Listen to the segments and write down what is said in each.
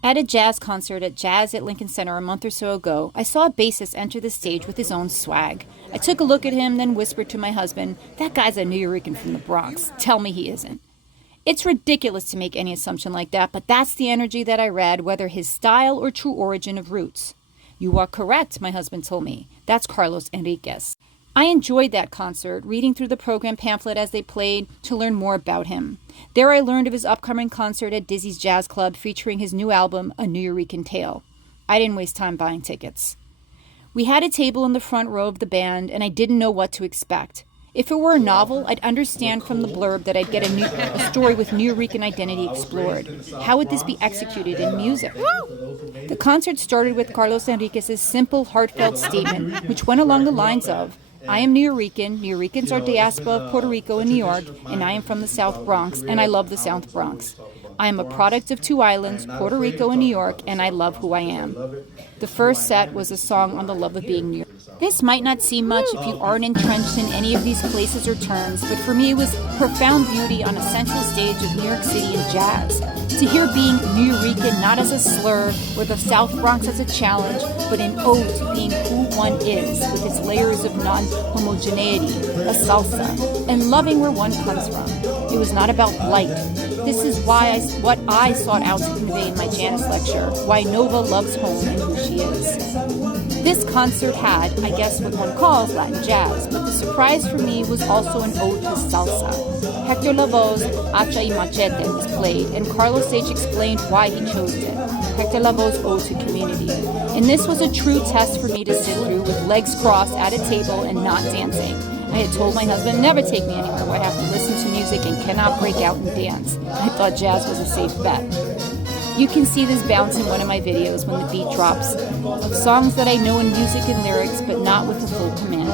At a jazz concert at Jazz at Lincoln Center a month or so ago, I saw a bassist enter the stage with his own swag. I took a look at him, then whispered to my husband, "That guy's a Nuyorican from the Bronx. Tell me he isn't." It's ridiculous to make any assumption like that, but that's the energy that I read, whether his style or true origin of roots. "You are correct," my husband told me. "That's Carlos Henriquez." I enjoyed that concert, reading through the program pamphlet as they played to learn more about him. There I learned of his upcoming concert at Dizzy's Jazz Club featuring his new album, A Nuyorican Tale. I didn't waste time buying tickets. We had a table in the front row of the band, and I didn't know what to expect. If it were a novel, I'd understand from the blurb that I'd get a story with Nuyorican identity explored. How would this be executed in music? The concert started with Carlos Henriquez's simple, heartfelt statement, which went along the lines of, "I am Nuyorican, Nuyorican are diaspora of Puerto Rico and New York, and I am from the South Bronx, and I love the South Bronx. I am a product of two islands, Puerto Rico and New York, and I love who I am." The first set was a song on the love of being New York. This might not seem much if you aren't entrenched in any of these places or terms, but for me it was profound beauty on a central stage of New York City and jazz. To hear being Nuyorican not as a slur or the South Bronx as a challenge, but an ode to being who one is with its layers of non-homogeneity, a salsa, and loving where one comes from. It was not about blight. This is what I sought out to convey in my Janice lecture, why Nova loves home and who she is. This concert had, I guess what one calls Latin jazz, but the surprise for me was also an ode to salsa. Hector Lavoe's Hacha y Machete was played, and Carlos H. explained why he chose it. Hector Lavoe's ode to community. And this was a true test for me to sit through with legs crossed at a table and not dancing. I had told my husband never take me anywhere where I have to listen to music and cannot break out and dance. I thought jazz was a safe bet. You can see this bounce in one of my videos when the beat drops, of songs that I know in music and lyrics, but not with a full command.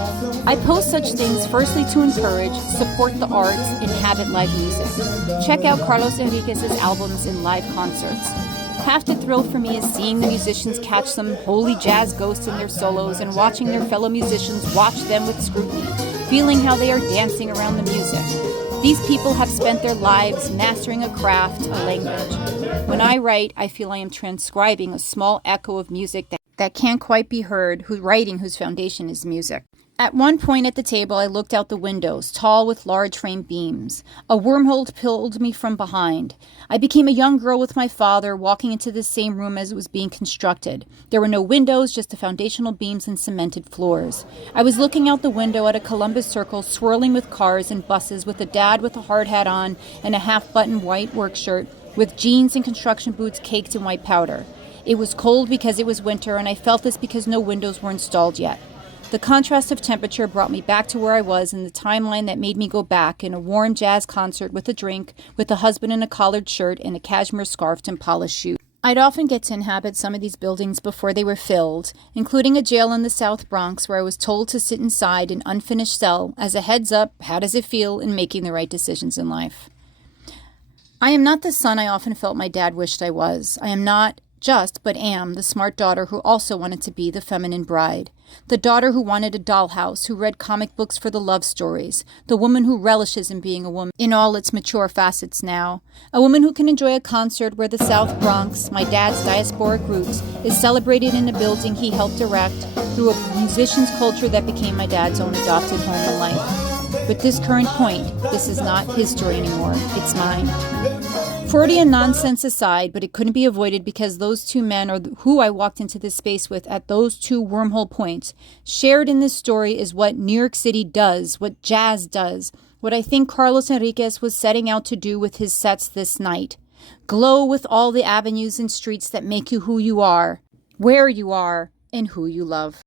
I post such things firstly to encourage, support the arts, inhabit live music. Check out Carlos Henriquez's albums and live concerts. Half the thrill for me is seeing the musicians catch some holy jazz ghosts in their solos and watching their fellow musicians watch them with scrutiny, feeling how they are dancing around the music. These people have spent their lives mastering a craft, a language. When I write, I feel I am transcribing a small echo of music that can't quite be heard, whose foundation is music. At one point at the table, I looked out the windows, tall with large frame beams. A wormhole pulled me from behind. I became a young girl with my father, walking into the same room as it was being constructed. There were no windows, just the foundational beams and cemented floors. I was looking out the window at a Columbus Circle swirling with cars and buses with a dad with a hard hat on and a half-buttoned white work shirt with jeans and construction boots caked in white powder. It was cold because it was winter, and I felt this because no windows were installed yet. The contrast of temperature brought me back to where I was in the timeline that made me go back in a warm jazz concert with a drink, with a husband in a collared shirt and a cashmere scarf and polished shoes. I'd often get to inhabit some of these buildings before they were filled, including a jail in the South Bronx where I was told to sit inside an unfinished cell as a heads up, how does it feel in making the right decisions in life. I am not the son I often felt my dad wished I was. I am not but am the smart daughter who also wanted to be the feminine bride. The daughter who wanted a dollhouse, who read comic books for the love stories. The woman who relishes in being a woman in all its mature facets now. A woman who can enjoy a concert where the South Bronx, my dad's diasporic roots, is celebrated in a building he helped erect through a musician's culture that became my dad's own adopted home in life. But this current point, this is not his story anymore, it's mine. Freudian nonsense aside, but it couldn't be avoided because those two men are who I walked into this space with at those two wormhole points. Shared in this story is what New York City does, what jazz does, what I think Carlos Henriquez was setting out to do with his sets this night. Glow with all the avenues and streets that make you who you are, where you are, and who you love.